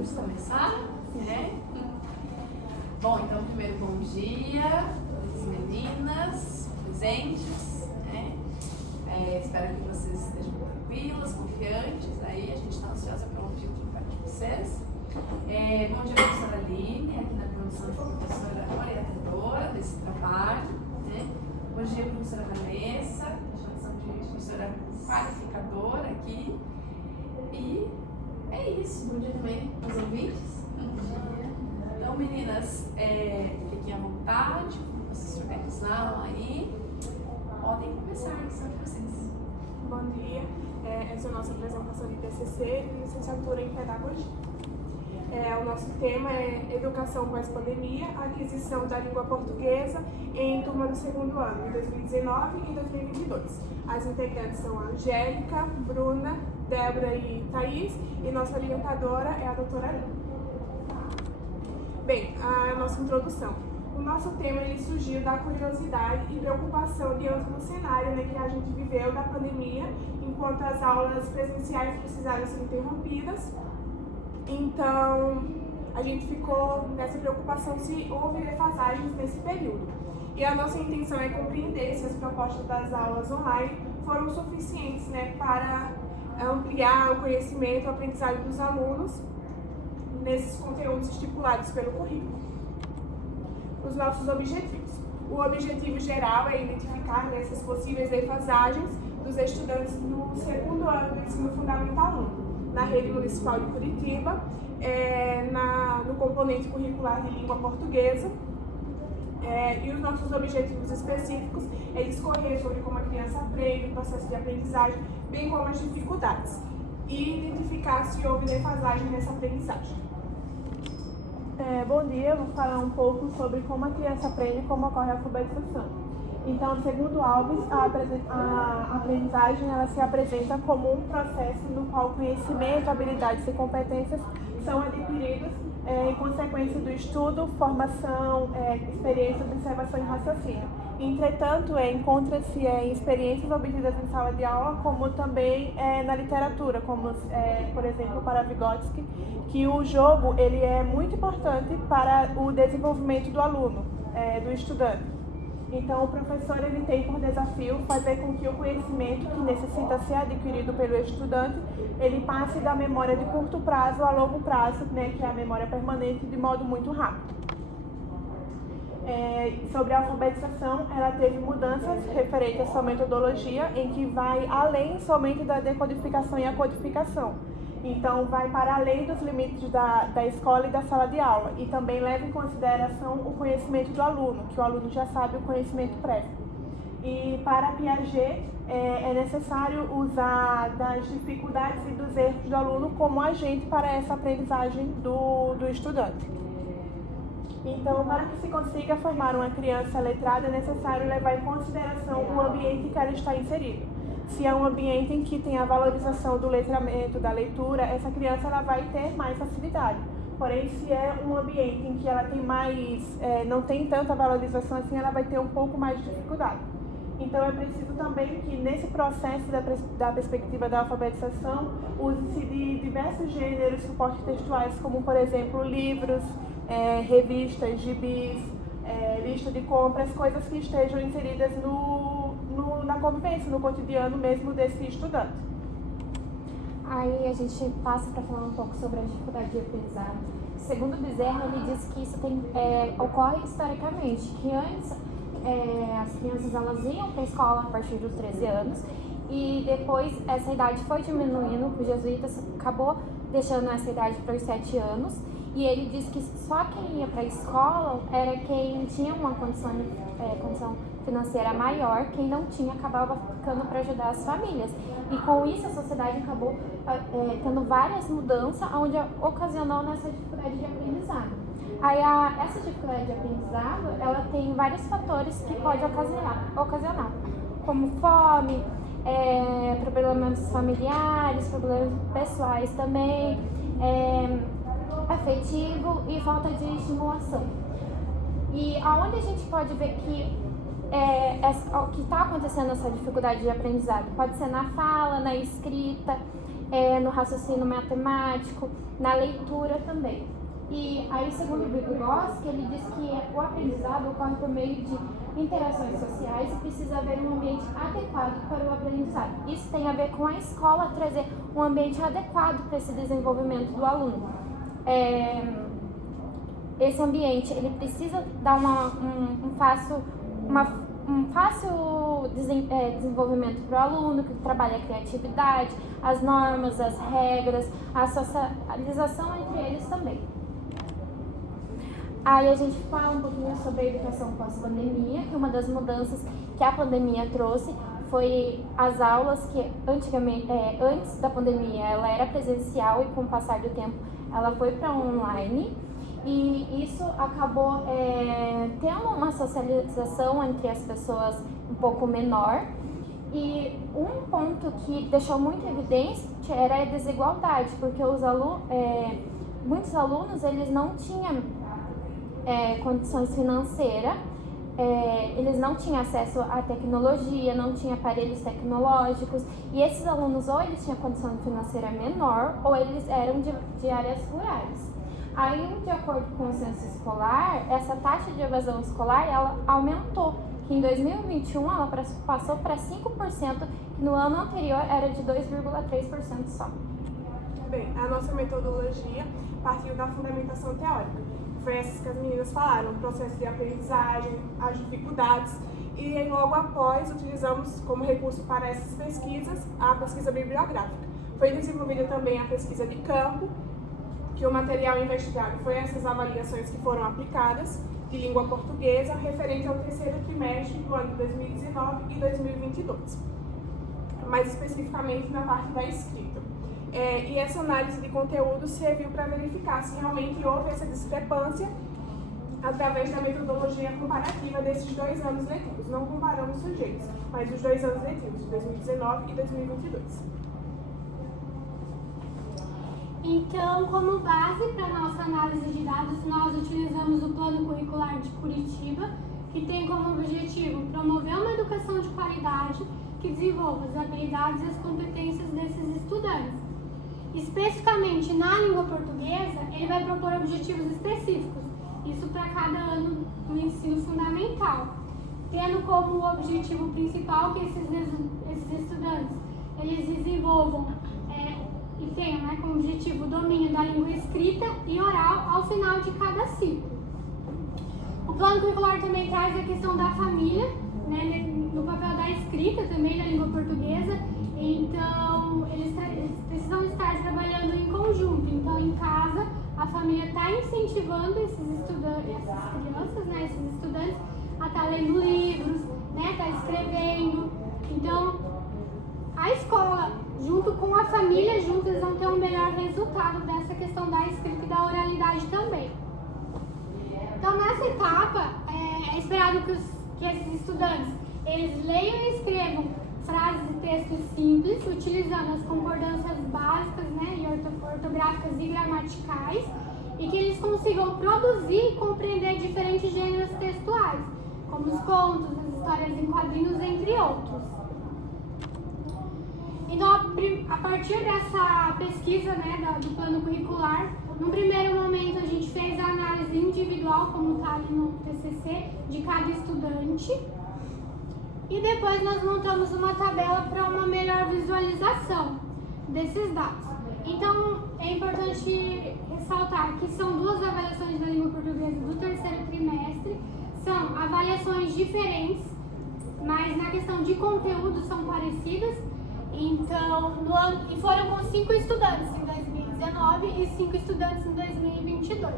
Podemos começar? Né? Bom, então, primeiro, bom dia, todas as meninas presentes, né? Espero que vocês estejam tranquilas, confiantes, aí a gente está ansiosa pelo ouvir o feedback de vocês. Bom dia, professora Aline, aqui na produção de professora orientadora desse trabalho, né? Bom dia, professora Vanessa, já somos de professora qualificadora aqui. E é isso, bom dia também aos ouvintes. Então, meninas, fiquem à vontade, como vocês se organizaram aí, podem começar, são de vocês. Bom dia, essa é a nossa apresentação de TCC e licenciatura em Pedagogia. O nosso tema é Educação pós-pandemia, aquisição da língua portuguesa em turma do segundo ano, em 2019 e 2022. As integrantes são a Angélica, Bruna, Débora e Thaís, e nossa orientadora é a doutora Aline. Bem, a nossa introdução. O nosso tema ele surgiu da curiosidade e preocupação diante do cenário que a gente viveu da pandemia, enquanto as aulas presenciais precisaram ser interrompidas. Então, a gente ficou nessa preocupação se houve defasagens nesse período. E a nossa intenção é compreender se as propostas das aulas online foram suficientes para ampliar o conhecimento e o aprendizado dos alunos nesses conteúdos estipulados pelo currículo. Os nossos objetivos. O objetivo geral é identificar essas possíveis defasagens dos estudantes no segundo ano do ensino fundamental 1, na rede municipal de Curitiba, no componente curricular de língua portuguesa. E os nossos objetivos específicos é discorrer sobre como a criança aprende, o processo de aprendizagem, bem como as dificuldades, e identificar se houve defasagem nessa aprendizagem. Bom dia, eu vou falar um pouco sobre como a criança aprende e como ocorre a alfabetização. Então, segundo Alves, a aprendizagem ela se apresenta como um processo no qual conhecimento, habilidades e competências são adquiridos em consequência do estudo, formação, experiência, observação e raciocínio. Entretanto, encontra-se em experiências obtidas em sala de aula, como também na literatura, como, por exemplo, para Vygotsky, que o jogo ele é muito importante para o desenvolvimento do aluno, do estudante. Então, o professor ele tem por desafio fazer com que o conhecimento que necessita ser adquirido pelo estudante, ele passe da memória de curto prazo a longo prazo, que é a memória permanente, de modo muito rápido. Sobre a alfabetização, ela teve mudanças referentes à sua metodologia, em que vai além somente da decodificação e a codificação. Então, vai para além dos limites da escola e da sala de aula, e também leva em consideração o conhecimento do aluno, que o aluno já sabe o conhecimento prévio. E para Piaget, é necessário usar das dificuldades e dos erros do aluno como agente para essa aprendizagem do estudante. Então, para que se consiga formar uma criança letrada, é necessário levar em consideração o ambiente em que ela está inserida. Se é um ambiente em que tem a valorização do letramento, da leitura, essa criança ela vai ter mais facilidade. Porém, se é um ambiente em que ela tem não tem tanta valorização assim, ela vai ter um pouco mais de dificuldade. Então, é preciso também que nesse processo da perspectiva da alfabetização, use-se de diversos gêneros, suportes textuais, como, por exemplo, livros, revistas, gibis, lista de compras, coisas que estejam inseridas na convivência, no cotidiano mesmo desse estudante. Aí a gente passa para falar um pouco sobre a dificuldade de aprendizado. Segundo Bezerra, ele diz que isso ocorre historicamente, que antes as crianças elas iam para a escola a partir dos 13 anos e depois essa idade foi diminuindo, o jesuítas acabou deixando essa idade para os 7 anos. E ele diz que só quem ia para a escola era quem tinha uma condição financeira maior, quem não tinha acabava ficando para ajudar as famílias. E com isso a sociedade acabou tendo várias mudanças, onde ocasionou nessa dificuldade de aprendizado. Aí essa dificuldade de aprendizado, ela tem vários fatores que pode ocasionar, como fome, problemas familiares, problemas pessoais também, afetivo e falta de estimulação. E aonde a gente pode ver que o que está acontecendo essa dificuldade de aprendizado. Pode ser na fala, na escrita, no raciocínio matemático, na leitura também. E aí, segundo o Vygotsky, ele diz que o aprendizado ocorre por meio de interações sociais e precisa haver um ambiente adequado para o aprendizado. Isso tem a ver com a escola trazer um ambiente adequado para esse desenvolvimento do aluno. Esse ambiente ele precisa dar um fácil desenvolvimento para o aluno, que trabalha a criatividade, as normas, as regras, a socialização entre eles também. Aí a gente fala um pouquinho sobre a educação pós-pandemia, que uma das mudanças que a pandemia trouxe foi as aulas que antigamente, antes da pandemia, ela era presencial e com o passar do tempo ela foi para online. E isso acabou tendo uma socialização entre as pessoas um pouco menor. E um ponto que deixou muito evidente era a desigualdade, porque muitos alunos eles não tinham condições financeiras, eles não tinham acesso à tecnologia, não tinham aparelhos tecnológicos, e esses alunos ou eles tinham condição financeira menor ou eles eram de áreas rurais. Aí, de acordo com o censo escolar, essa taxa de evasão escolar ela aumentou, que em 2021 ela passou para 5%, que no ano anterior era de 2,3% só. Bem, a nossa metodologia partiu da fundamentação teórica. Foi essas que as meninas falaram, o processo de aprendizagem, as dificuldades, e logo após utilizamos como recurso para essas pesquisas a pesquisa bibliográfica. Foi desenvolvida também a pesquisa de campo, que o material investigado foi essas avaliações que foram aplicadas de língua portuguesa referente ao terceiro trimestre do ano de 2019 e 2022, mais especificamente na parte da escrita. E essa análise de conteúdo serviu para verificar se realmente houve essa discrepância através da metodologia comparativa desses 2 anos letivos. Não comparamos sujeitos, mas os 2 anos letivos, de 2019 e 2022. Então, como base para a nossa análise de dados, nós utilizamos o Plano Curricular de Curitiba, que tem como objetivo promover uma educação de qualidade que desenvolva as habilidades e as competências desses estudantes. Especificamente na língua portuguesa, ele vai propor objetivos específicos, isso para cada ano do ensino fundamental, tendo como objetivo principal que esses estudantes eles desenvolvam e tenham como objetivo o domínio da língua escrita e oral ao final de cada ciclo. O plano curricular também traz a questão da família, no papel da escrita também da língua portuguesa, então eles precisam estar trabalhando em conjunto. Então, em casa, a família está incentivando essas crianças, esses estudantes, a estar lendo livros, estar escrevendo. Então, a escola, junto com a família, juntos, eles vão ter um melhor resultado dessa questão da escrita e da oralidade também. Então, nessa etapa, é esperado que esses estudantes eles leiam e escrevam frases e textos simples, utilizando as concordâncias básicas, e ortográficas e gramaticais, e que eles consigam produzir e compreender diferentes gêneros textuais, como os contos, as histórias em quadrinhos, entre outros. Então, a partir dessa pesquisa do plano curricular, no primeiro momento a gente fez a análise individual, como está ali no TCC, de cada estudante. E depois nós montamos uma tabela para uma melhor visualização desses dados. Então, é importante ressaltar que são 2 avaliações da língua portuguesa do terceiro trimestre. São avaliações diferentes, mas na questão de conteúdo são parecidas. Então, e foram com 5 estudantes em 2019 e 5 estudantes em 2022.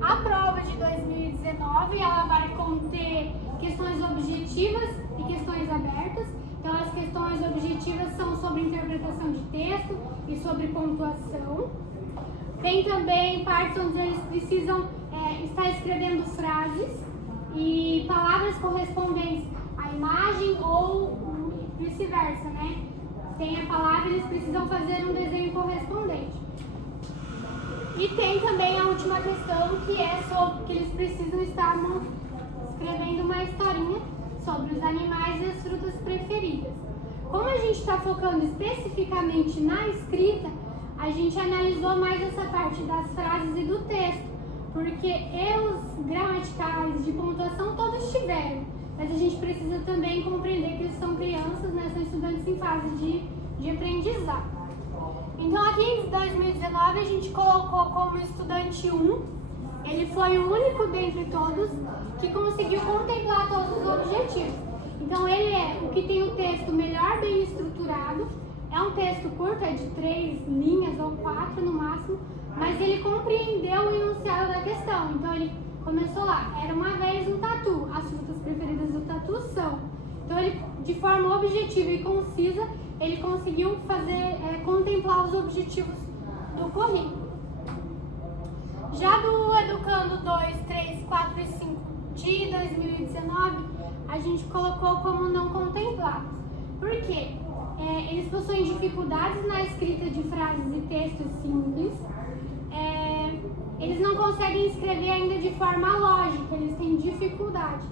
A prova de 2019 ela vai conter questões objetivas e questões abertas. Então, as questões objetivas são sobre interpretação de texto e sobre pontuação. Tem também partes onde eles precisam estar escrevendo frases e palavras correspondentes à imagem ou vice-versa, Tem a palavra e eles precisam fazer um desenho correspondente. E tem também a última questão, que é sobre que eles precisam estar escrevendo uma historinha sobre os animais e as frutas preferidas. Como a gente está focando especificamente na escrita, a gente analisou mais essa parte das frases e do texto, porque erros gramaticais, de pontuação, todos tiveram, mas a gente precisa também compreender que eles são crianças, né, são estudantes em fase de aprendizado. Então aqui em 2019 a gente colocou como estudante 1, ele foi o único dentre todos que conseguiu contemplar todos os objetivos. Então ele é o que tem o texto melhor bem estruturado, é um texto curto, é de 3 linhas ou 4 no máximo, mas ele compreendeu o enunciado da questão. Então ele começou lá, era uma vez um tatu, as frutas preferidas do tatu são. Então ele, de forma objetiva e concisa, ele conseguiu contemplar os objetivos do currículo. Já do Educando 2, 3, 4 e 5 de 2019, a gente colocou como não contemplados. Por quê? Eles possuem dificuldades na escrita de frases e textos simples. Eles não conseguem escrever ainda de forma lógica, eles têm dificuldade.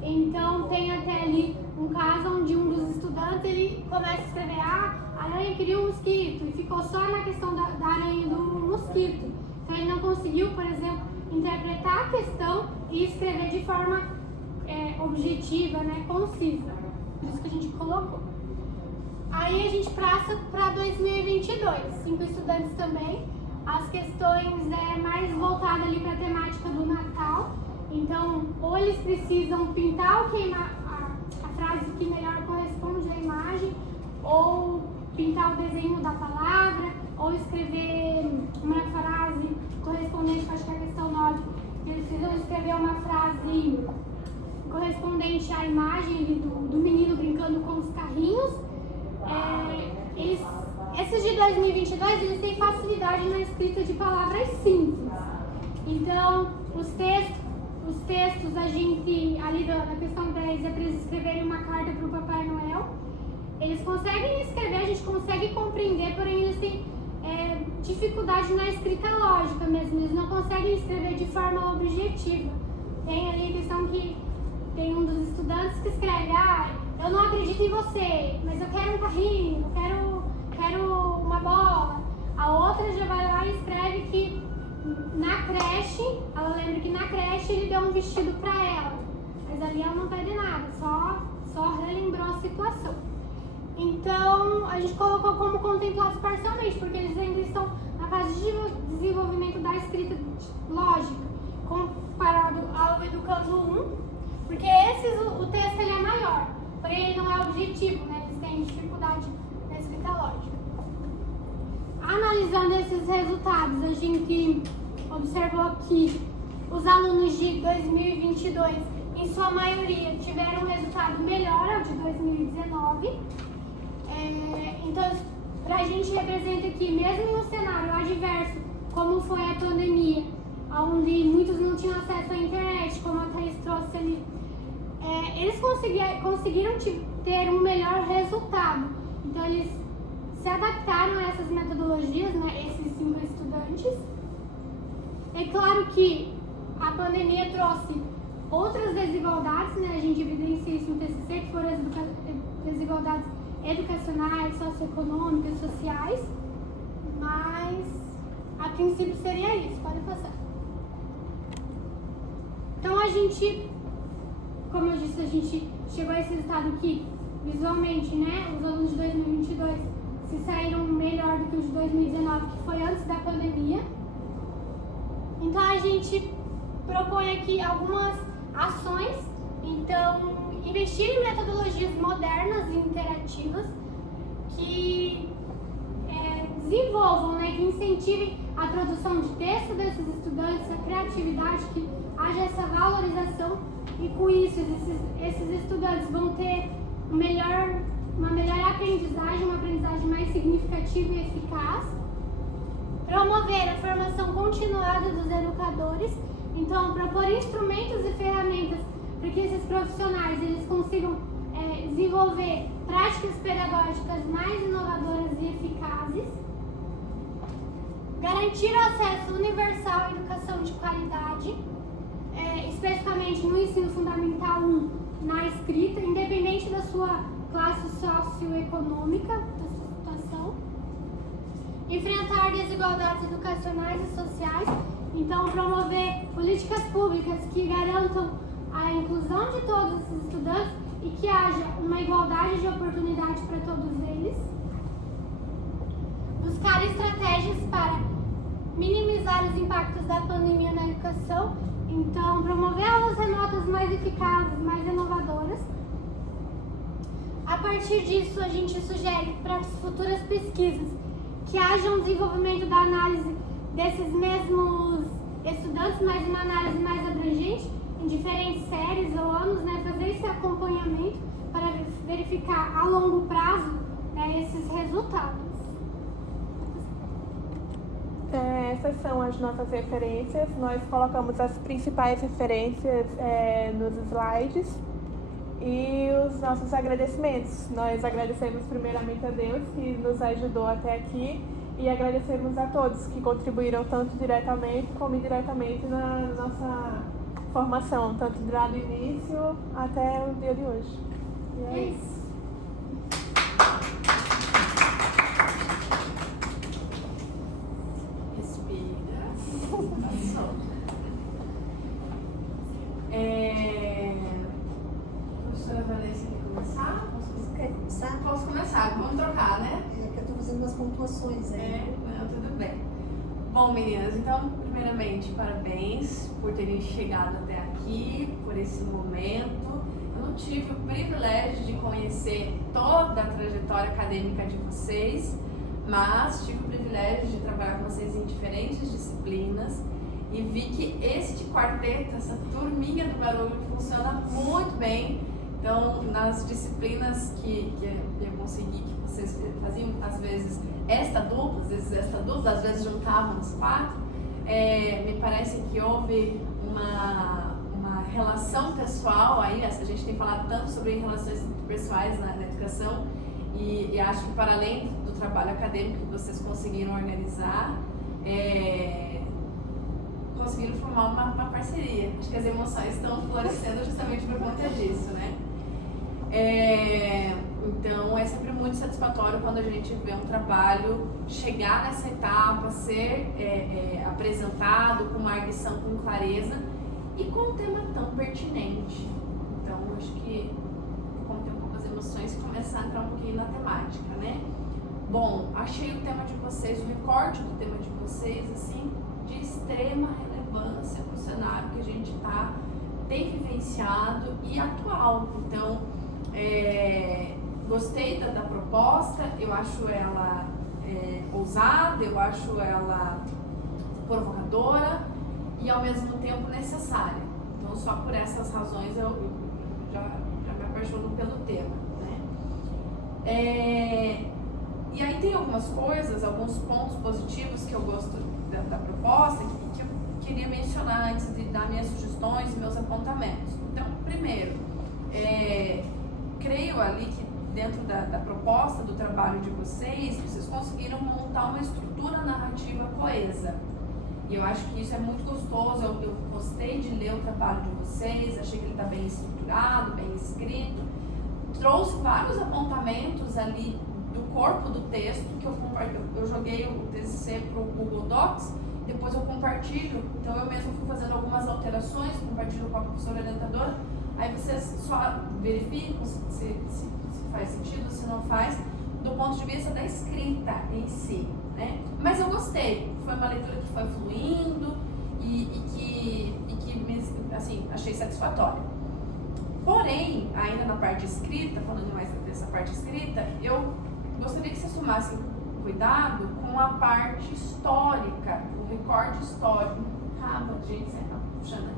Então tem até ali um caso onde um dos estudantes ele começa a escrever: a aranha queria um mosquito, e ficou só na questão da aranha e do mosquito. Então ele não conseguiu, por exemplo, interpretar a questão e escrever de forma objetiva, né, concisa. Por isso que a gente colocou. Aí a gente passa para 2022, 5 estudantes também. As questões mais voltadas ali para a temática do Natal. Então, ou eles precisam pintar ou queimar a frase que melhor corresponde à imagem, ou pintar o desenho da palavra, ou escrever uma frase correspondente, acho que é a questão 9, eles precisam escrever uma frase correspondente à imagem do menino brincando com os carrinhos. Esses de 2022, eles têm facilidade na escrita de palavras simples. Então, os textos, a gente, ali na questão 10, é para eles escreverem uma carta para o Papai Noel. Eles conseguem escrever, a gente consegue compreender, porém eles têm dificuldade na escrita lógica mesmo. Eles não conseguem escrever de forma objetiva. Tem ali a questão que tem um dos estudantes que escreve: eu não acredito em você, mas eu quero um carrinho, eu quero uma bola. A outra já vai lá e escreve que na creche, ela lembra que na creche ele deu um vestido para ela, mas ali ela não pede nada, só relembrou a situação. Então a gente colocou como contemplados parcialmente, porque eles ainda estão na fase de desenvolvimento da escrita lógica, comparado ao Educando 1, porque o texto ele é maior, porém ele não é objetivo, né? Eles têm dificuldade na escrita lógica. Analisando esses resultados, a gente observou que os alunos de 2022, em sua maioria, tiveram um resultado melhor ao de 2019. Então, para a gente representa que, mesmo em um cenário adverso, como foi a pandemia, onde muitos não tinham acesso à internet, como a Thaís trouxe ali, eles conseguiram ter um melhor resultado. Então, eles se adaptaram a essas metodologias, né, esses 5 estudantes. É claro que a pandemia trouxe outras desigualdades, né, a gente evidencia isso no TCC, que foram as desigualdades educacionais, socioeconômicas, sociais, mas a princípio seria isso. Pode passar. Então a gente, como eu disse, a gente chegou a esse resultado aqui, visualmente, né, os alunos de 2022 se saíram melhor do que os de 2019, que foi antes da pandemia. Então a gente propõe aqui algumas ações. Então, investir em metodologias modernas e interativas que desenvolvam, né, que incentivem a produção de texto desses estudantes, a criatividade, que haja essa valorização, e com isso esses estudantes vão ter uma melhor aprendizagem, uma aprendizagem mais significativa e eficaz. Promover a formação continuada dos educadores, então propor instrumentos e ferramentas para que esses profissionais eles consigam desenvolver práticas pedagógicas mais inovadoras e eficazes. Garantir o acesso universal à educação de qualidade. especificamente no ensino fundamental 1, na escrita, independente da sua classe socioeconômica, da sua situação. Enfrentar desigualdades educacionais e sociais, então promover políticas públicas que garantam a inclusão de todos os estudantes e que haja uma igualdade de oportunidade para todos eles. Buscar estratégias para minimizar os impactos da pandemia na educação, então promover aulas remotas mais eficazes, mais inovadoras. A partir disso, a gente sugere para as futuras pesquisas que haja um desenvolvimento da análise desses mesmos estudantes, mas uma análise mais abrangente, em diferentes séries ou anos, né, fazer esse acompanhamento para verificar a longo prazo, né, esses resultados. Essas são as nossas referências. Nós colocamos as principais referências nos slides e os nossos agradecimentos. Nós agradecemos primeiramente a Deus que nos ajudou até aqui e agradecemos a todos que contribuíram tanto diretamente como indiretamente na nossa formação, tanto lá do início até o dia de hoje. E é isso. Professora Vanessa, quer começar? Quer começar? Posso começar, vamos trocar, né? É que eu estou fazendo umas pontuações aí. Não, tudo bem. Bom, meninas, então, primeiramente, parabéns por terem chegado até aqui, por esse momento. Eu não tive o privilégio de conhecer toda a trajetória acadêmica de vocês, mas tive o privilégio de trabalhar com vocês em diferentes disciplinas e vi que este quarteto, essa turminha do barulho, funciona muito bem. Então, nas disciplinas que eu consegui, que vocês faziam, às vezes, esta dupla, às vezes juntavam os 4, me parece que houve uma relação pessoal aí, a gente tem falado tanto sobre relações pessoais na educação, e acho que para além do trabalho acadêmico que vocês conseguiram organizar, conseguiram formar uma parceria. Acho que as emoções estão florescendo justamente por conta disso, né? Então é sempre muito satisfatório quando a gente vê um trabalho chegar nessa etapa, ser apresentado com uma arguição, com clareza e com um tema tão pertinente. Então acho que vou conter um pouco as emoções e começar a entrar um pouquinho na temática, né? Bom, achei o tema de vocês, o recorte do tema de vocês, assim, de extrema relevância para o cenário que a gente tem vivenciado e atual. Então, gostei da proposta, eu acho ela ousada, eu acho ela provocadora e ao mesmo tempo necessária. Então, só por essas razões eu já me apaixono pelo tema, né? E aí tem algumas coisas, alguns pontos positivos que eu gosto da proposta que eu queria mencionar antes de dar minhas sugestões e meus apontamentos. Então, primeiro, creio ali que dentro da proposta do trabalho de vocês conseguiram montar uma estrutura narrativa coesa. E eu acho que isso é muito gostoso, eu gostei de ler o trabalho de vocês, achei que ele está bem estruturado, bem escrito. Trouxe vários apontamentos ali do corpo do texto, que eu joguei o TCC para o Google Docs, depois eu compartilho, então eu mesmo fui fazendo algumas alterações, compartilho com a professora orientadora, aí vocês só verificam se faz sentido, se não faz, do ponto de vista da escrita em si, né? Mas eu gostei, foi uma leitura que foi fluindo e que assim, achei satisfatória. Porém, ainda na parte escrita, falando mais dessa parte escrita, eu gostaria que vocês tomassem cuidado com a parte histórica, o recorte histórico. Gente, você tá puxando.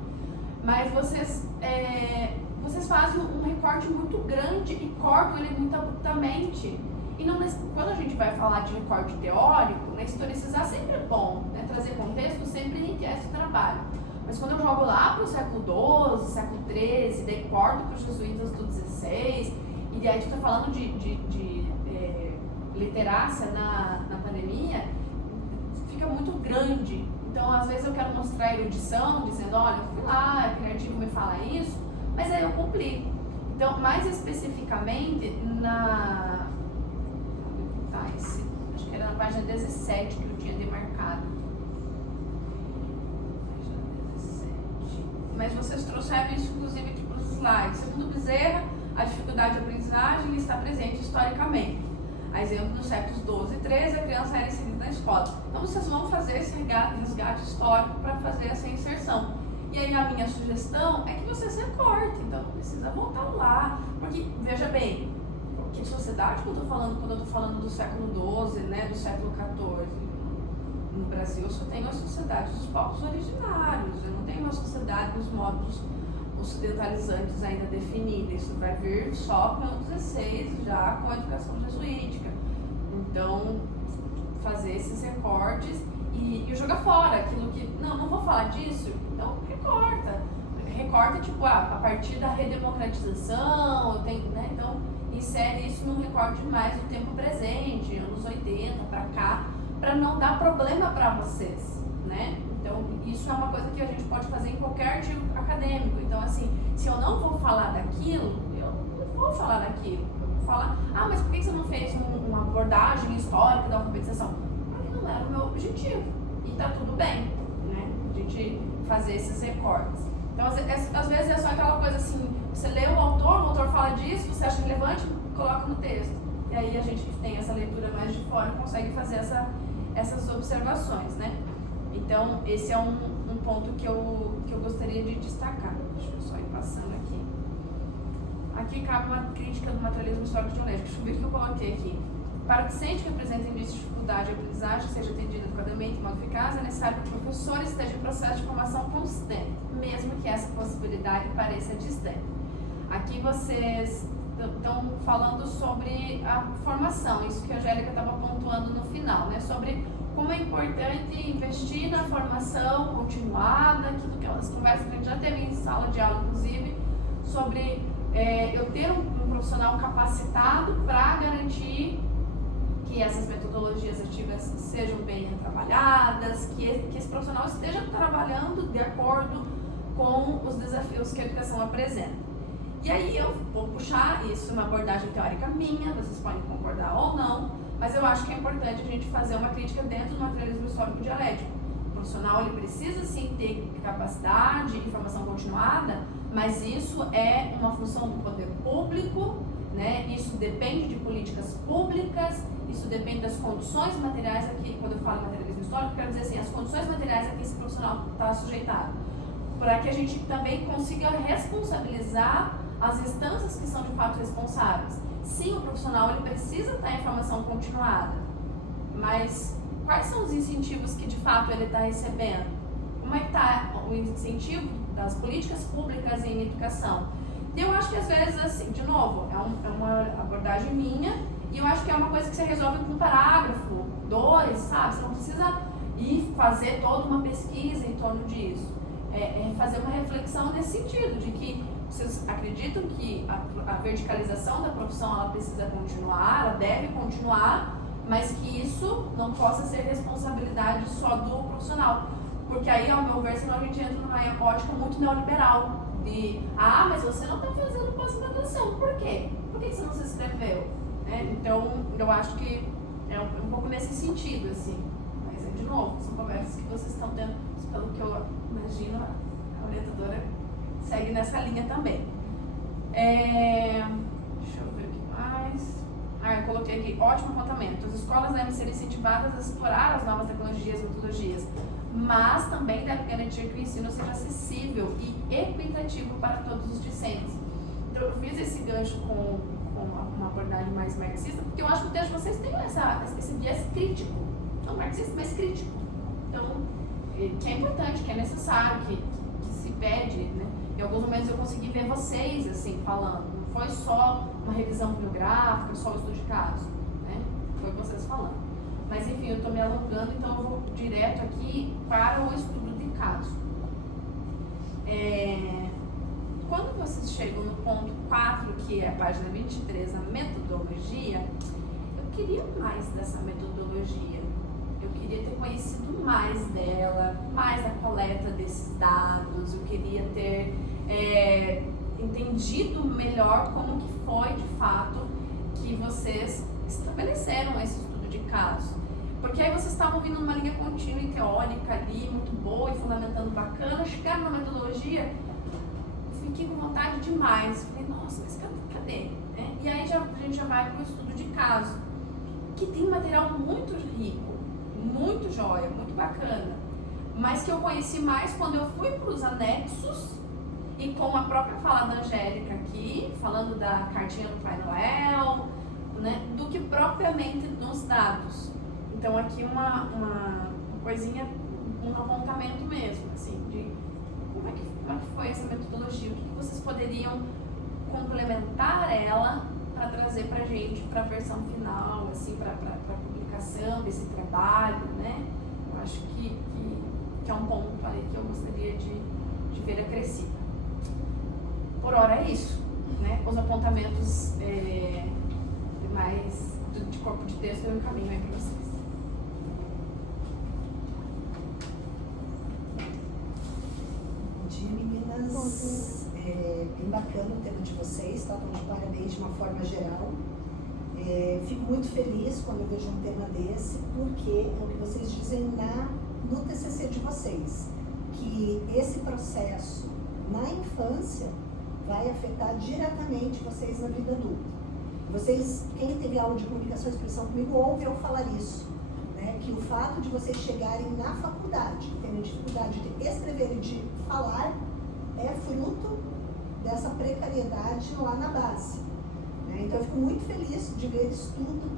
Mas vocês fazem um recorte muito grande e cortam ele muito abruptamente. E não, quando a gente vai falar de recorte teórico, né, historicizar sempre é bom, né, trazer contexto sempre enriquece o trabalho. Mas quando eu jogo lá para o século XII, século XIII, daí corto para os jesuítas do XVI, e daí a gente está falando de literácia na pandemia, fica muito grande. Então, às vezes eu quero mostrar a erudição, dizendo, olha, eu fui lá, aquele artigo me fala isso, mas aí eu cumpri. Então, mais especificamente, acho que era na página 17 que eu tinha demarcado. Página 17. Mas vocês trouxeram isso, inclusive, aqui para os slides. Segundo Bezerra, a dificuldade de aprendizagem está presente historicamente. A exemplo, nos séculos 12 e 13, a criança era inserida na escola. Então, vocês vão fazer esse resgate histórico para fazer essa inserção. E aí, a minha sugestão é que vocês recortem. Então, não precisa voltar lá. Porque, veja bem, que sociedade que eu estou falando quando eu estou falando do século XII, né, do século XIV? No Brasil, eu só tenho a sociedade dos povos originários. Eu não tenho uma sociedade dos modos ocidentalizantes ainda definida. Isso vai vir só com o XVI, já com a educação jesuítica. Então, fazer esses recortes e jogar fora aquilo que, não vou falar disso, então recorta. Recorta, tipo, a partir da redemocratização, né? Então, insere isso num recorte mais do tempo presente, anos 80 para cá, para não dar problema para vocês, né? Então, isso é uma coisa que a gente pode fazer em qualquer artigo acadêmico. Então, assim, se eu não vou falar daquilo, eu não vou falar daquilo. Eu vou falar, mas por que você não fez uma abordagem histórica da alfabetização? Porque não era o meu objetivo. E tá tudo bem, né? A gente fazer esses recortes. Então, às vezes é só aquela coisa assim, você lê o autor fala disso, você acha relevante, coloca no texto. E aí a gente que tem essa leitura mais de fora consegue fazer essas observações, né? Então, esse é um ponto que eu gostaria de destacar. Deixa eu só ir passando aqui. Aqui cabe uma crítica do materialismo histórico dialético. Deixa eu ver o que eu coloquei aqui. Para o docente que apresenta indícios de dificuldade de aprendizagem seja atendido adequadamente e modo eficaz, é necessário que o professor esteja em processo de formação constante, mesmo que essa possibilidade pareça distante. Aqui vocês estão falando sobre a formação, isso que a Angélica estava pontuando no final, né? Sobre como é importante investir na formação continuada, aquilo que elas conversas que a gente já teve em sala de aula, inclusive, sobre eu ter um profissional capacitado para garantir que essas metodologias ativas sejam bem trabalhadas, que esse profissional esteja trabalhando de acordo com os desafios que a educação apresenta. E aí eu vou puxar isso, uma abordagem teórica minha, vocês podem concordar ou não, mas eu acho que é importante a gente fazer uma crítica dentro do materialismo histórico dialético. O profissional ele precisa sim ter capacidade e formação continuada, mas isso é uma função do poder público, né? Isso depende de políticas públicas, isso depende das condições materiais aqui, quando eu falo em materialismo histórico, quero dizer assim, as condições materiais a que esse profissional está sujeitado, para que a gente também consiga responsabilizar as instâncias que são de fato responsáveis. Sim, o profissional ele precisa estar em formação continuada, mas quais são os incentivos que de fato ele está recebendo? Como é que está o incentivo das políticas públicas em educação? E eu acho que às vezes, assim, de novo, é uma abordagem minha, e eu acho que é uma coisa que você resolve com um parágrafo, 2, sabe? Você não precisa ir fazer toda uma pesquisa em torno disso. É fazer uma reflexão nesse sentido, de que vocês acreditam que a verticalização da profissão ela precisa continuar, ela deve continuar, mas que isso não possa ser responsabilidade só do profissional. Porque aí, ao meu ver, senão a gente entra numa ótica muito neoliberal, de mas você não está fazendo pós-graduação, por quê? Por que você não se inscreveu? Então, eu acho que é um pouco nesse sentido, assim. Mas, de novo, são conversas que vocês estão tendo, pelo que eu imagino, a orientadora segue nessa linha também. Deixa eu ver o que mais. Eu coloquei aqui, ótimo apontamento. As escolas devem ser incentivadas a explorar as novas tecnologias e metodologias, mas também devem garantir que o ensino seja acessível e equitativo para todos os discentes. Então, eu fiz esse gancho com uma abordagem mais marxista, porque eu acho que o texto de vocês tem esse viés crítico. Não marxista, mas crítico. Então, que é importante, que é necessário, que se pede, né? Em alguns momentos eu consegui ver vocês, assim, falando. Não foi só uma revisão bibliográfica, só o estudo de caso, né? Foi vocês falando. Mas, enfim, eu estou me alongando, então eu vou direto aqui para o estudo de caso. Quando vocês chegam no ponto 4, que é a página 23, a metodologia, eu queria mais dessa metodologia. Eu queria ter conhecido mais dela, mais da coleta desses dados. Eu queria ter entendido melhor como que foi de fato que vocês estabeleceram esse estudo de caso. Porque aí vocês estavam vindo numa linha contínua e teórica ali, muito boa e fundamentando bacana, chegaram na metodologia, fiquei com vontade demais. Falei, nossa, mas cadê? E aí a gente já vai para o estudo de caso, que tem um material muito rico, muito jóia, muito bacana, mas que eu conheci mais quando eu fui para os anexos e com a própria fala da Angélica aqui, falando da cartinha do Pai Noel, né, do que propriamente nos dados. Então aqui uma coisinha, um apontamento mesmo, assim, de como é que foi essa metodologia, o que vocês poderiam complementar ela para trazer para a gente, para a versão final, assim, para a publicação desse trabalho, né? Eu acho que é um ponto ali que eu gostaria de ver acrescido. Por hora é isso, né? Os apontamentos mais de corpo de texto eu encaminho aí para vocês. Bom dia, meninas. Bem bacana o tema de vocês, tá? Então, de parabéns de uma forma geral. Fico muito feliz quando eu vejo um tema desse, porque é o que vocês dizem no TCC de vocês, que esse processo na infância vai afetar diretamente vocês na vida adulta. Vocês, quem teve aula de comunicação e expressão comigo, ouve eu falar isso, né? Que o fato de vocês chegarem na faculdade, terem dificuldade de escrever e de falar, é fruto dessa precariedade lá na base, né? Então eu fico muito feliz de ver estudo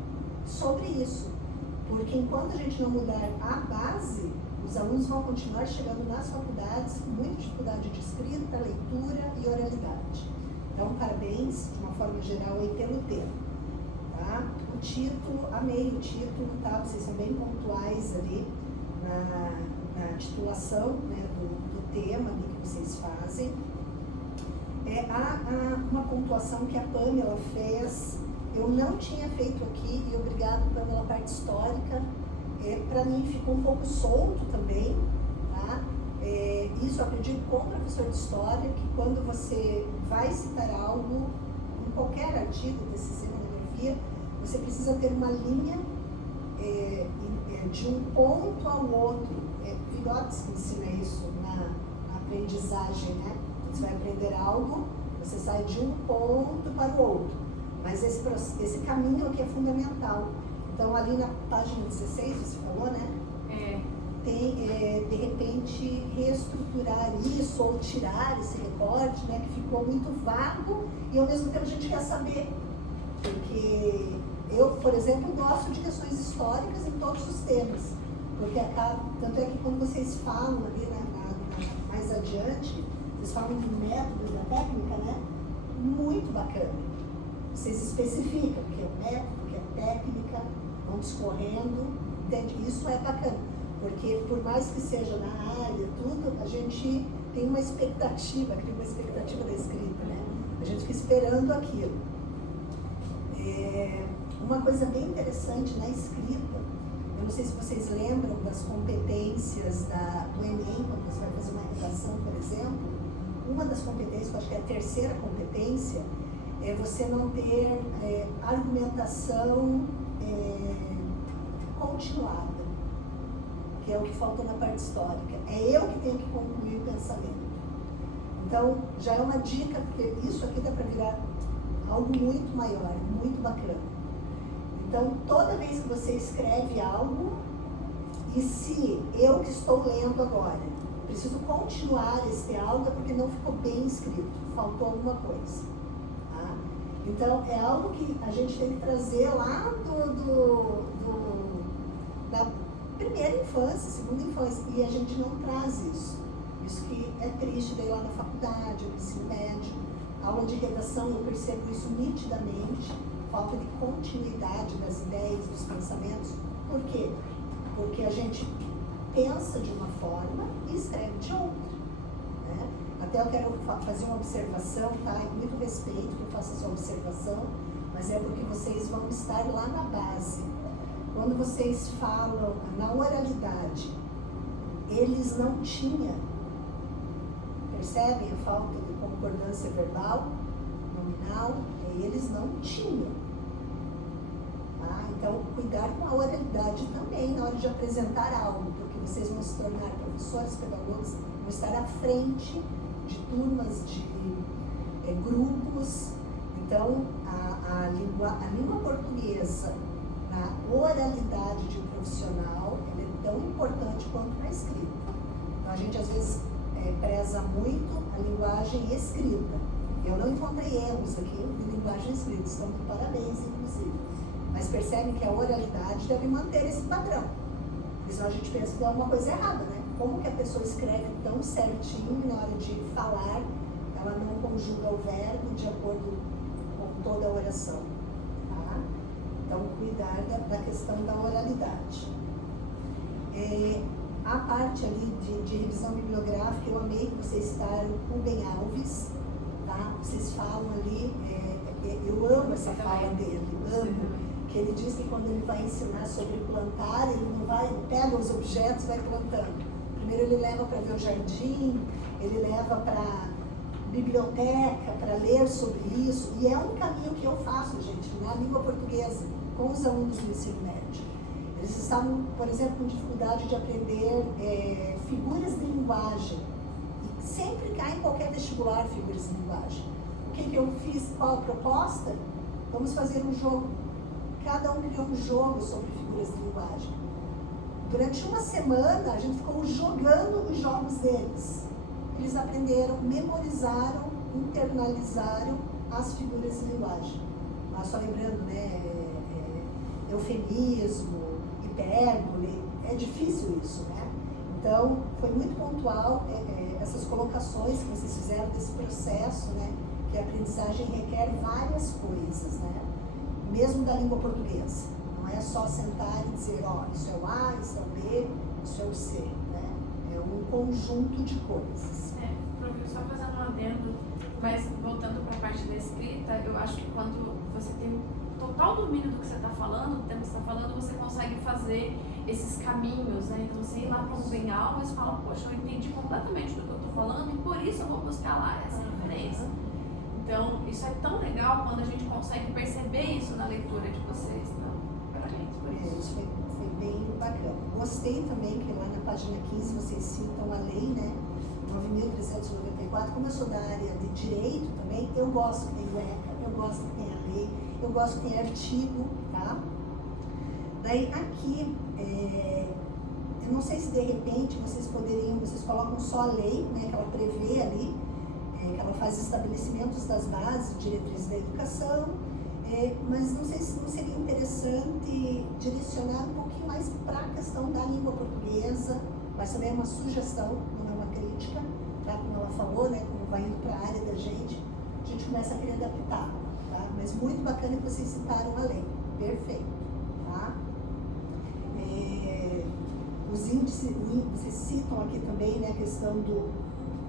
sobre isso, porque enquanto a gente não mudar a base, os alunos vão continuar chegando nas faculdades com muita dificuldade de escrita, leitura e oralidade. Então, parabéns, de uma forma geral, aí pelo tema, tá? O título, amei o título, tá? Vocês são bem pontuais ali na titulação, né, do tema ali que vocês fazem. Há uma pontuação que a Pamela fez, eu não tinha feito aqui, e obrigado, Pamela, a parte histórica. Para mim ficou um pouco solto também, tá? Isso eu aprendi com o professor de história, que quando você vai citar algo, em qualquer artigo, TCC, monografia, você precisa ter uma linha de um ponto ao outro. Vygotsky ensina isso na aprendizagem, né? Você vai aprender algo, você sai de um ponto para o outro, mas esse caminho aqui é fundamental. Então, ali na página 16, você falou, né? Tem, de repente, reestruturar isso ou tirar esse recorte, né? Que ficou muito vago e, ao mesmo tempo, a gente quer saber. Porque eu, por exemplo, gosto de questões históricas em todos os temas. Porque tanto é que quando vocês falam ali, mais adiante, vocês falam do método e da técnica, né? Muito bacana. Vocês especificam o que é o método, o que é técnica, vão discorrendo, entende? Isso é bacana, porque por mais que seja na área, tudo, a gente tem uma expectativa, cria uma expectativa da escrita, né? A gente fica esperando aquilo. Uma coisa bem interessante na escrita, eu não sei se vocês lembram das competências do Enem, quando você vai fazer uma redação, por exemplo, uma das competências, que eu acho que é a terceira competência, é você não ter argumentação continuada, que é o que faltou na parte histórica. É eu que tenho que concluir o pensamento. Então, já é uma dica, porque isso aqui dá para virar algo muito maior, muito bacana. Então, toda vez que você escreve algo, e se eu que estou lendo agora, preciso continuar esse algo, é porque não ficou bem escrito, faltou alguma coisa. Tá? Então, é algo que a gente tem que trazer lá da primeira infância, segunda infância, e a gente não traz isso. Isso que é triste, daí lá na faculdade, no ensino médio, aula de redação, eu percebo isso nitidamente, falta de continuidade das ideias, dos pensamentos. Por quê? Porque a gente pensa de uma forma e escreve de outra, né? Até eu quero fazer uma observação, tá? E muito respeito que eu faça essa observação, mas é porque vocês vão estar lá na base. Quando vocês falam na oralidade eles não tinham. Percebem a falta de concordância verbal, nominal? Eles não tinham. Tá? Então, cuidar com a oralidade também na hora de apresentar algo, porque vocês vão se tornar professores, pedagogos, vão estar à frente de turmas, de grupos. Então, a língua portuguesa, na oralidade de um profissional, ela é tão importante quanto na escrita. Então, a gente às vezes preza muito a linguagem escrita. Eu não encontrei erros aqui de linguagem escrita, estão de parabéns, inclusive. Mas percebem que a oralidade deve manter esse padrão. Porque senão a gente pensa que tem alguma coisa errada, né? Como que a pessoa escreve tão certinho e na hora de falar, ela não conjuga o verbo de acordo com toda a oração. Tá? Então, cuidar da questão da oralidade. A parte ali de revisão bibliográfica, eu amei que vocês citaram o Ben Alves, tá? Vocês falam ali, eu amo essa fala dele, amo. Que ele diz que quando ele vai ensinar sobre plantar, ele não vai, pega os objetos e vai plantando. Primeiro ele leva para ver o jardim, ele leva para biblioteca, para ler sobre isso, e é um caminho que eu faço, gente, na língua portuguesa, com os alunos do ensino médio. Eles estavam, por exemplo, com dificuldade de aprender figuras de linguagem. E sempre cai em qualquer vestibular figuras de linguagem. O que eu fiz? Qual a proposta? Vamos fazer um jogo. Cada um criou um jogo sobre figuras de linguagem. Durante uma semana, a gente ficou jogando os jogos deles. Eles aprenderam, memorizaram, internalizaram as figuras de linguagem. Mas só lembrando, né? Eufemismo, hipérbole, é difícil isso, né? Então, foi muito pontual essas colocações que vocês fizeram desse processo, né? Que a aprendizagem requer várias coisas, né? Mesmo da língua portuguesa. Não é só sentar e dizer, isso é o A, isso é o B, isso é o C, né? É um conjunto de coisas. Só fazendo um adendo, mas voltando para a parte da escrita, eu acho que quando você tem total domínio do que você está falando, do tempo que você está falando, você consegue fazer esses caminhos, né? Então você ir lá para um Ben Alves e fala, poxa, eu entendi completamente do que eu estou falando e por isso eu vou buscar lá essa referência. Então, isso é tão legal quando a gente consegue perceber isso na leitura de vocês. Então, parabéns por isso. Isso foi bem bacana. Gostei também que lá na página 15 vocês citam a lei, né? 9.394. Como eu sou da área de direito também, eu gosto que tem o ECA, eu gosto que tem a lei, eu gosto que tem artigo, tá? Daí aqui, eu não sei se de repente vocês colocam só a lei, né? Que ela prevê ali, que ela faz estabelecimentos das bases, diretrizes da educação, mas não sei se não seria interessante direcionar um pouquinho mais para a questão da língua portuguesa, mas também é uma sugestão, não é uma crítica, tá? Como ela falou, né? Como vai indo para a área da gente começa a querer adaptar, tá? Mas muito bacana que vocês citaram a lei, perfeito, tá? Os índices, vocês citam aqui também, né, a questão do...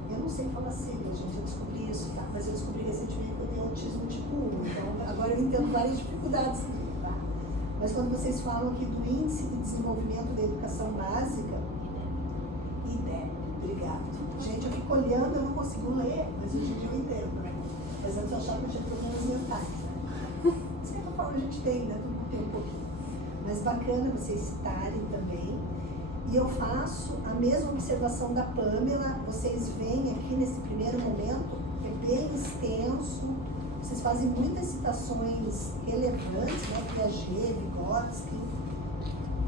Eu não sei falar sigla, gente, eu descobri isso, tá? Mas eu descobri recentemente que eu tenho autismo tipo 1, então agora eu entendo várias dificuldades aqui, tá? Mas quando vocês falam aqui do Índice de Desenvolvimento da Educação Básica, IDEB, obrigado. Gente, eu fico olhando, eu não consigo ler, mas hoje em dia eu entendo, né? Mas antes eu achava que eu tinha problemas mentais, né? Isso que eu falo, a gente tem, né? Todo mundo tem um pouquinho. Mas bacana vocês citarem também. E eu faço a mesma observação da Pamela, vocês veem aqui nesse primeiro momento, que é bem extenso, vocês fazem muitas citações relevantes, né, Piaget, Vygotsky,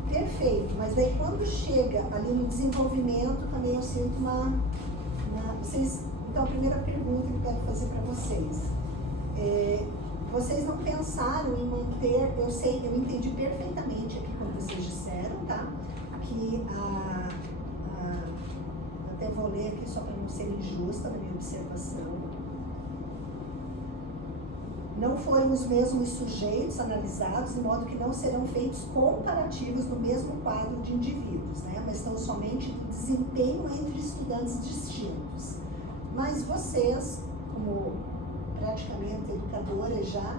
perfeito, mas daí quando chega ali no desenvolvimento, também eu sinto então a primeira pergunta que eu quero fazer para vocês, vocês não pensaram em manter, eu entendi perfeitamente aqui quando vocês disseram, tá? Que até vou ler aqui só para não ser injusta na minha observação. Não foram os mesmos sujeitos analisados, de modo que não serão feitos comparativos no mesmo quadro de indivíduos, né? Mas estão somente de desempenho entre estudantes distintos. Mas vocês, como praticamente educadoras já,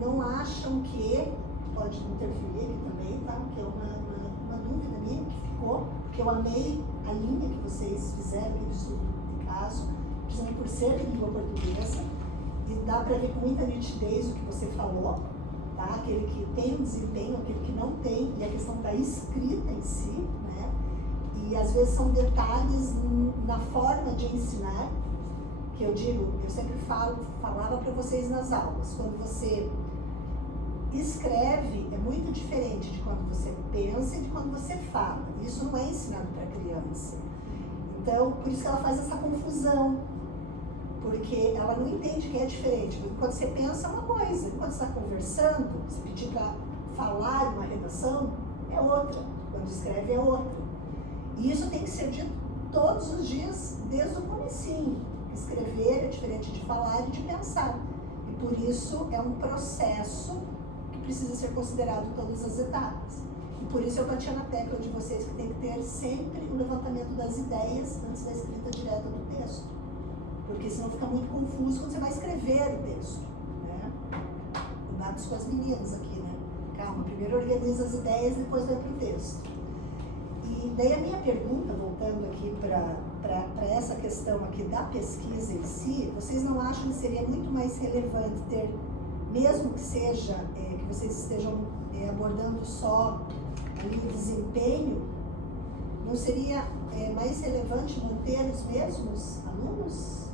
não acham que, pode interferir aqui também, tá? Que é uma dúvida minha que ficou, porque eu amei a linha que vocês fizeram, aquele estudo de caso, principalmente por ser de língua portuguesa, e dá para ver com muita nitidez o que você falou, tá? Aquele que tem um desempenho, aquele que não tem, e a questão da escrita em si, né? E às vezes são detalhes na forma de ensinar, que eu digo, eu sempre falava para vocês nas aulas, quando você escreve é muito diferente de quando você pensa e de quando você fala. Isso não é ensinado para criança. Então, por isso que ela faz essa confusão, porque ela não entende que é diferente. Porque quando você pensa é uma coisa, quando você está conversando, você pedir para falar uma redação, é outra. Quando escreve é outra. E isso tem que ser dito todos os dias, desde o comecinho. Escrever é diferente de falar e de pensar. E por isso é um processo que precisa ser considerado em todas as etapas. E por isso eu batia na tecla de vocês que tem que ter sempre o levantamento das ideias antes da escrita direta do texto. Porque senão fica muito confuso quando você vai escrever o texto, né? Eu bato com as meninas aqui, né? Calma, primeiro organiza as ideias, depois vai pro texto. E daí a minha pergunta, voltando aqui para essa questão aqui da pesquisa em si, vocês não acham que seria muito mais relevante ter, mesmo que seja, que vocês estejam abordando só ali o desempenho, não seria mais relevante manter os mesmos alunos?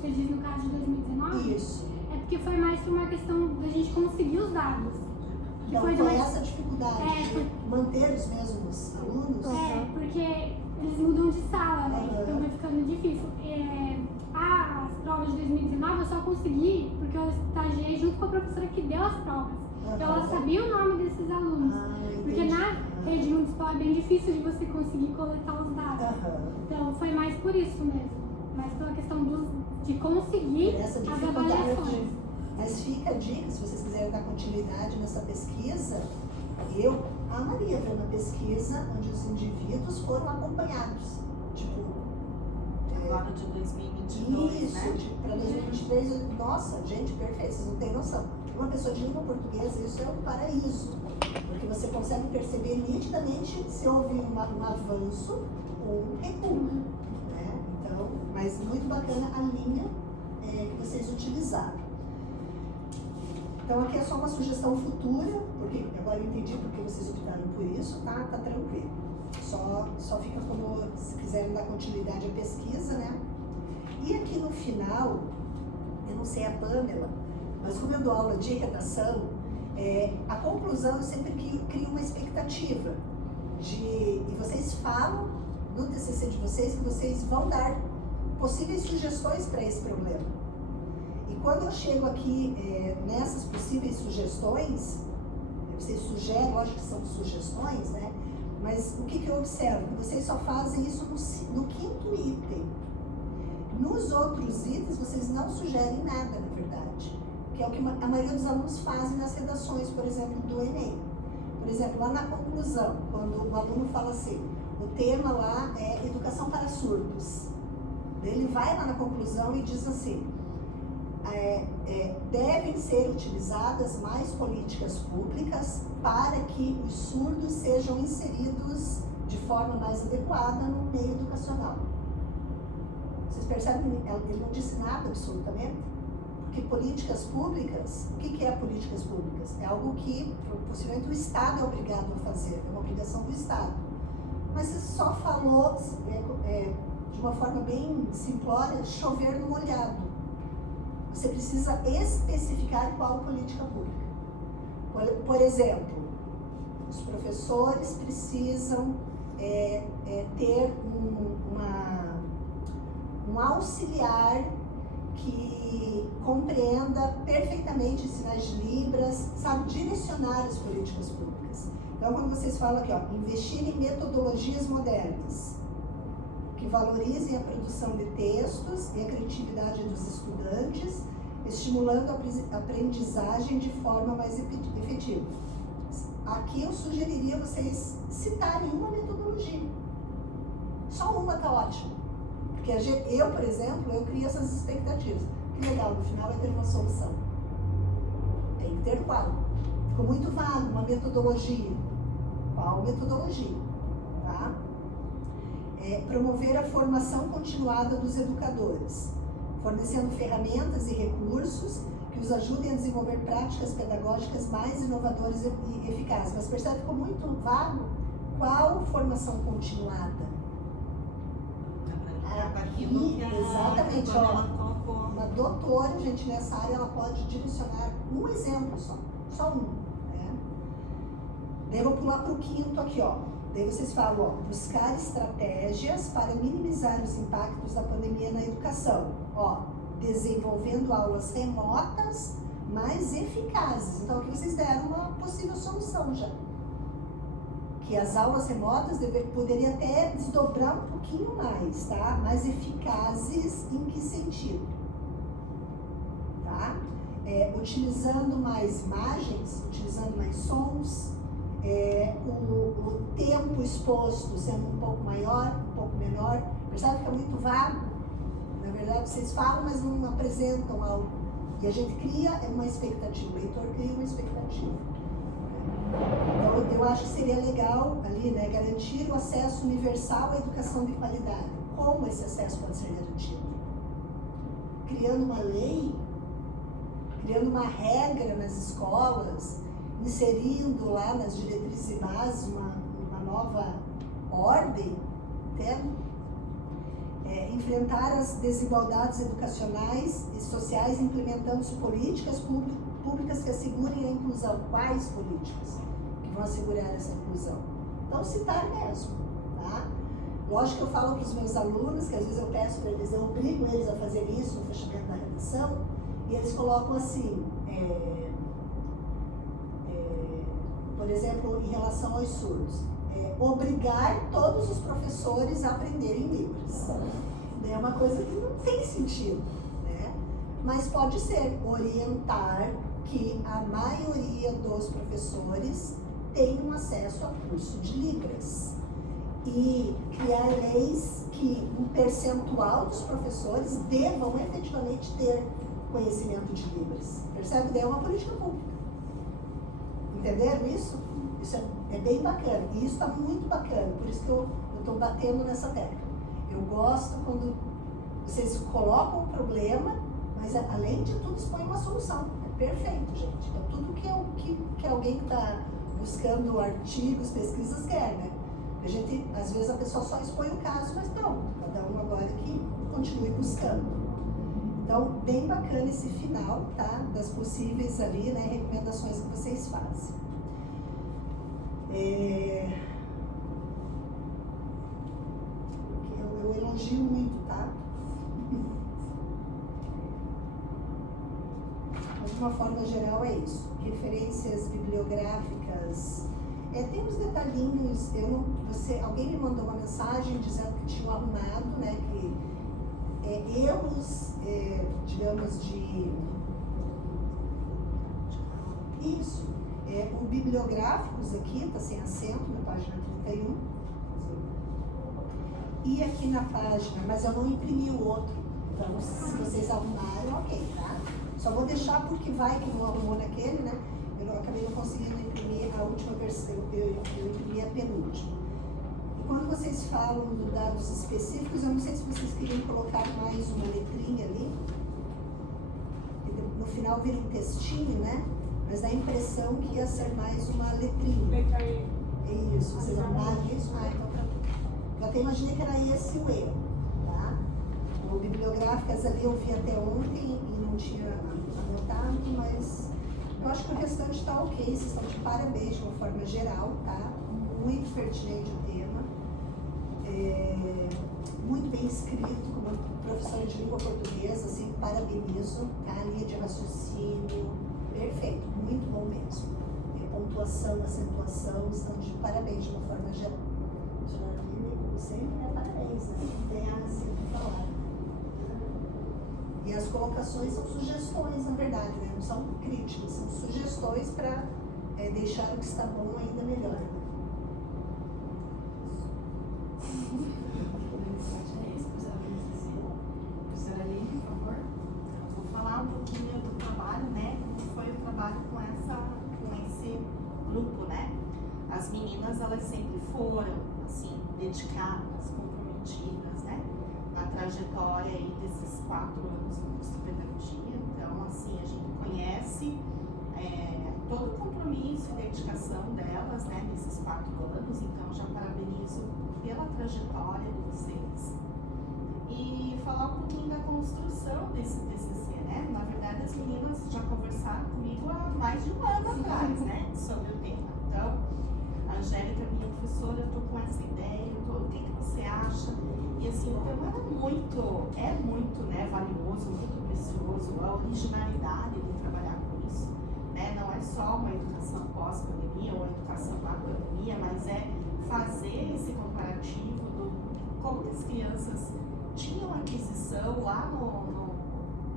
Você diz no caso de 2019? Isso. É porque foi mais por uma questão da gente conseguir os dados. Então foi essa dificuldade de manter os mesmos alunos? Porque eles mudam de sala, né? Então vai ficando difícil. As provas de 2019 eu só consegui porque eu estagiei junto com a professora que deu as provas. Então ela sabia o nome desses alunos. Porque na rede municipal é bem difícil de você conseguir coletar os dados. Então foi mais por isso mesmo. Mais pela questão de conseguir as avaliações. Mas fica a dica, se vocês quiserem dar continuidade nessa pesquisa, eu amaria ver uma pesquisa onde os indivíduos foram acompanhados. Tipo, agora de 2022, isso, né? Para 2023, nossa, gente, perfeito, vocês não têm noção. Uma pessoa de língua portuguesa, isso é um paraíso. Porque você consegue perceber nitidamente se houve um avanço ou um recuo. Né? Então, mas muito bacana a linha que vocês utilizaram. Então aqui é só uma sugestão futura, porque agora eu entendi porque vocês optaram por isso, tá tranquilo. Só fica como se quiserem dar continuidade à pesquisa, né? E aqui no final, eu não sei a Pamela, mas como eu dou aula de redação, a conclusão eu sempre crio uma expectativa e vocês falam no TCC de vocês que vocês vão dar possíveis sugestões para esse problema. E quando eu chego aqui nessas possíveis sugestões, vocês sugerem, lógico que são sugestões, né? Mas o que eu observo? Vocês só fazem isso no quinto item. Nos outros itens, vocês não sugerem nada, na verdade. Que é o que a maioria dos alunos fazem nas redações, por exemplo, do Enem. Por exemplo, lá na conclusão, quando o aluno fala assim, o tema lá é educação para surdos. Ele vai lá na conclusão e diz assim, devem ser utilizadas mais políticas públicas para que os surdos sejam inseridos de forma mais adequada no meio educacional. Vocês percebem que ele não disse nada absolutamente? Porque políticas públicas, o que é políticas públicas? É algo que possivelmente o Estado é obrigado a fazer, é uma obrigação do Estado. Mas você só falou de uma forma bem simplória, chover no molhado. Você precisa especificar qual política pública. Por exemplo, os professores precisam ter um auxiliar que compreenda perfeitamente sinais de Libras, sabe, direcionar as políticas públicas. Então, quando vocês falam aqui, investir em metodologias modernas, que valorizem a produção de textos e a criatividade dos estudantes, estimulando a aprendizagem de forma mais efetiva. Aqui eu sugeriria vocês citarem uma metodologia. Só uma está ótimo. Porque eu, por exemplo, eu crio essas expectativas. Que legal, no final vai ter uma solução. Tem que ter qual? Ficou muito vago, uma metodologia. Qual metodologia? Tá? promover a formação continuada dos educadores, fornecendo ferramentas e recursos que os ajudem a desenvolver práticas pedagógicas mais inovadoras e eficazes. Mas percebe que ficou muito vago? Qual formação continuada? Aqui, exatamente, ó, uma doutora, gente, nessa área, ela pode direcionar um exemplo só um, né? Daí eu vou pular para o quinto aqui, ó. Daí vocês falam, ó, buscar estratégias para minimizar os impactos da pandemia na educação, ó, desenvolvendo aulas remotas mais eficazes. Então aqui vocês deram uma possível solução já. Que as aulas remotas poderiam até desdobrar um pouquinho mais, tá? Mais eficazes em que sentido? Tá? Utilizando mais imagens, utilizando mais sons, o tempo exposto sendo um pouco maior, um pouco menor. Percebe que é muito vago? Na verdade, vocês falam, mas não apresentam algo. E a gente cria uma expectativa, o leitor cria uma expectativa. Então, eu acho que seria legal ali, né, garantir o acesso universal à educação de qualidade. Como esse acesso pode ser garantido? Criando uma lei, criando uma regra nas escolas, inserindo lá nas diretrizes e bases uma nova ordem, entende? Enfrentar as desigualdades educacionais e sociais, implementando políticas públicas que assegurem a inclusão. Quais políticas que vão assegurar essa inclusão? Então, citar mesmo, tá? Lógico que eu falo para os meus alunos, que às vezes eu peço para eles, eu obrigo eles a fazer isso no fechamento da redação, e eles colocam assim, por exemplo, em relação aos surdos, obrigar todos os professores a aprenderem Libras. É uma coisa que não tem sentido, né? Mas pode ser orientar que a maioria dos professores tenham acesso a curso de Libras e criar leis que um percentual dos professores devam efetivamente ter conhecimento de Libras. Percebe? Daí é uma política pública. Entenderam isso? Isso é bem bacana. E isso está muito bacana. Por isso que eu estou batendo nessa tecla. Eu gosto quando vocês colocam um problema, mas além de tudo expõe uma solução. É perfeito, gente. É tudo que alguém que está buscando artigos, pesquisas quer, né? A gente, às vezes a pessoa só expõe o caso, mas pronto. Cada um agora que continue buscando. Então, bem bacana esse final, tá? Das possíveis ali, né, recomendações que vocês fazem. Eu elogio muito, tá? Mas de uma forma geral é isso. Referências bibliográficas. Tem uns detalhinhos, alguém me mandou uma mensagem dizendo que tinham arrumado, né, que erros, digamos, isso, o bibliográficos aqui, está sem acento, na página 31, e aqui na página, mas eu não imprimi o outro, então se vocês arrumaram, ok, tá? Só vou deixar porque vai que não arrumou naquele, né? Eu acabei não conseguindo imprimir a última versão, eu imprimi a penúltima. Quando vocês falam de dados específicos, eu não sei se vocês queriam colocar mais uma letrinha ali. No final vira um textinho, né? Mas dá a impressão que ia ser mais uma letrinha. Isso, vocês arrumaram isso? Então tá bom. Eu até imaginei que era esse o erro, tá? O bibliográficas ali eu vi até ontem e não tinha anotado, mas eu acho que o restante está ok. Vocês estão de parabéns de uma forma geral, tá? Muito pertinente o tema. Muito bem escrito, como professora de língua portuguesa, assim, parabenizo, tá? A linha de raciocínio, perfeito, muito bom mesmo. Pontuação, acentuação, estão de parabéns de uma forma geral. Jornalina, como sempre, parabéns, né? Tem a sempre falar. E as colocações são sugestões, na verdade, né? Não são críticas, são sugestões para deixar o que está bom ainda melhor. Vou falar um pouquinho do trabalho, né? Como foi o trabalho com esse grupo, né? As meninas meninas, elas sempre foram, assim, dedicadas, comprometidas, né? Na trajetória aí desses 4 anos no curso de pedagogia. Então, assim, a gente conhece todo o compromisso e dedicação delas, né, nesses 4 anos. Então, já parabenizo pela trajetória de vocês. E falar um pouquinho da construção desse TCC, né? Na verdade, as meninas já conversaram comigo há mais de 1 ano atrás, né, sobre o tema. Então, a Angélica, minha professora, eu tô com essa ideia, o que você acha? E assim, o tema é muito, né, valioso, muito precioso, a originalidade de trabalhar com isso, né? Não é só uma educação pós-pandemia ou uma educação na pandemia, mas é fazer esse comparativo do como que as crianças tinham aquisição lá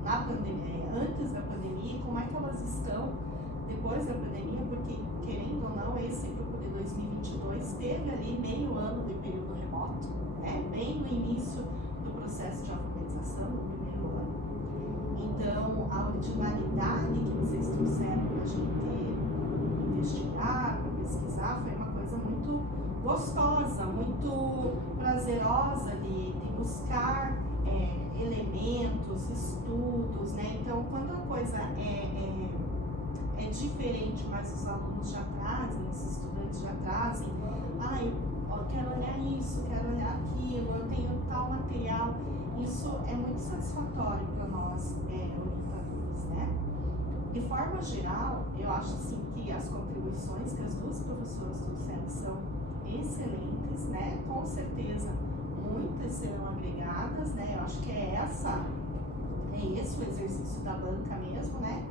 na pandemia, antes da pandemia, e como é que elas estão depois da pandemia, porque, querendo ou não, esse grupo de 2022 teve ali meio ano de período remoto, né? Bem no início do processo de alfabetização, no primeiro ano. Então, a originalidade que vocês trouxeram para a gente investigar, para pesquisar, foi uma coisa muito gostosa, muito prazerosa de buscar elementos, estudos, né? Então, quando a coisa é diferente, mas os alunos já trazem, os estudantes já trazem, eu quero olhar isso, quero olhar aquilo, eu tenho tal material, isso é muito satisfatório para nós, orientadores, né? De forma geral, eu acho assim que as contribuições que as 2 professoras trouxeram são excelentes, né? Com certeza, muitas serão agregadas, né? Eu acho que é esse o exercício da banca mesmo, né?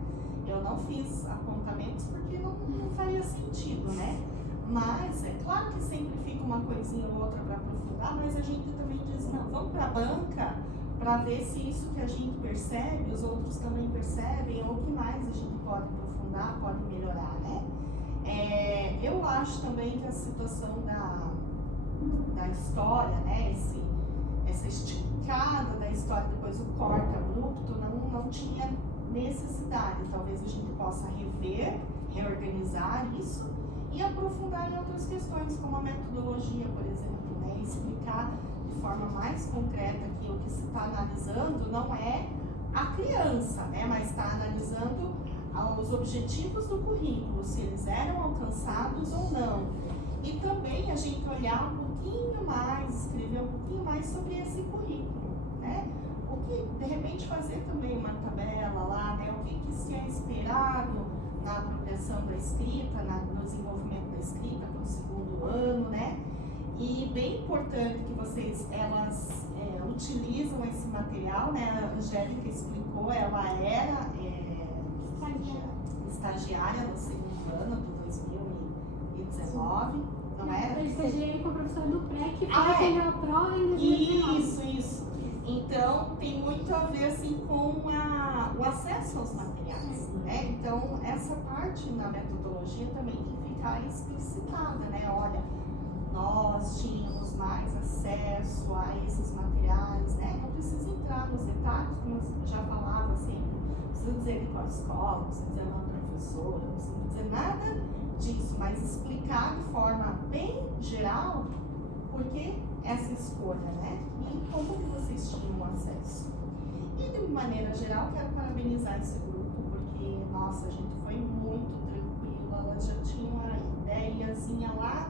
Eu não fiz apontamentos porque não faria sentido, né? Mas é claro que sempre fica uma coisinha ou outra para aprofundar, mas a gente também diz, não, vamos para a banca para ver se isso que a gente percebe, os outros também percebem, ou o que mais a gente pode aprofundar, pode melhorar, né? Eu acho também que a situação da história, né, essa esticada da história, depois o corte abrupto, não tinha necessidade. Talvez a gente possa reorganizar isso e aprofundar em outras questões, como a metodologia, por exemplo, né, explicar de forma mais concreta que o que se está analisando não é a criança, né, mas está analisando os objetivos do currículo, se eles eram alcançados ou não. E também a gente olhar um pouquinho mais, escrever um pouquinho mais sobre esse currículo, né? O que, de repente, fazer também uma tabela lá, né? O que se é esperado na apropriação da escrita, no desenvolvimento da escrita para o 2º ano, né? E bem importante que elas utilizam esse material, né? A Angélica explicou, ela era estagiária no 2º ano de 2019, não era? Eu estagiei com a professora do pré, que foi quem deu a prova em 2019. Isso. Então, tem muito a ver, assim, com o acesso aos materiais, né? Então, essa parte na metodologia também tem que ficar explicitada, né? Olha, nós tínhamos mais acesso a esses materiais, né? Não precisa entrar nos detalhes, como eu já falava sempre, não precisa dizer de qual escola, não precisa dizer uma professora, não precisa dizer nada disso, mas explicar de forma bem geral por que essa escolha, né? E como que vocês tinham acesso. E de maneira geral, quero parabenizar esse grupo, porque, nossa, a gente foi muito tranquilo, elas já tinham a ideiazinha lá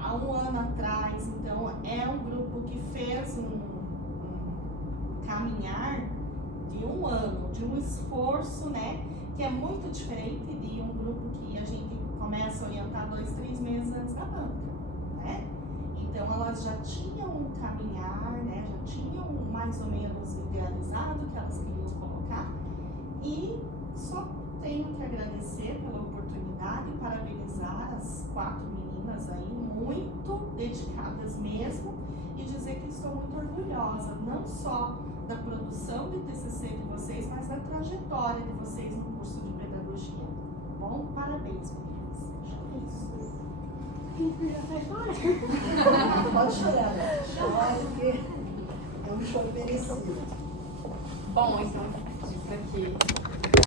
há 1 ano atrás, então é um grupo que fez um caminhar de 1 ano, de um esforço, né? Que é muito diferente de um grupo que a gente começa a orientar 2, 3 meses antes da banca, né? Então elas já tinham um caminhar, né? Já tinham mais ou menos idealizado o que elas queriam colocar, e só tenho que agradecer pela oportunidade e parabenizar as 4 meninas aí, muito dedicadas mesmo, e dizer que estou muito orgulhosa, não só da produção de TCC de vocês, mas da trajetória de vocês no curso de pedagogia. Bom, parabéns, meninas. Já faz hora? Pode chorar, né? Chora, porque é um choro merecido. Bom, então, isso aqui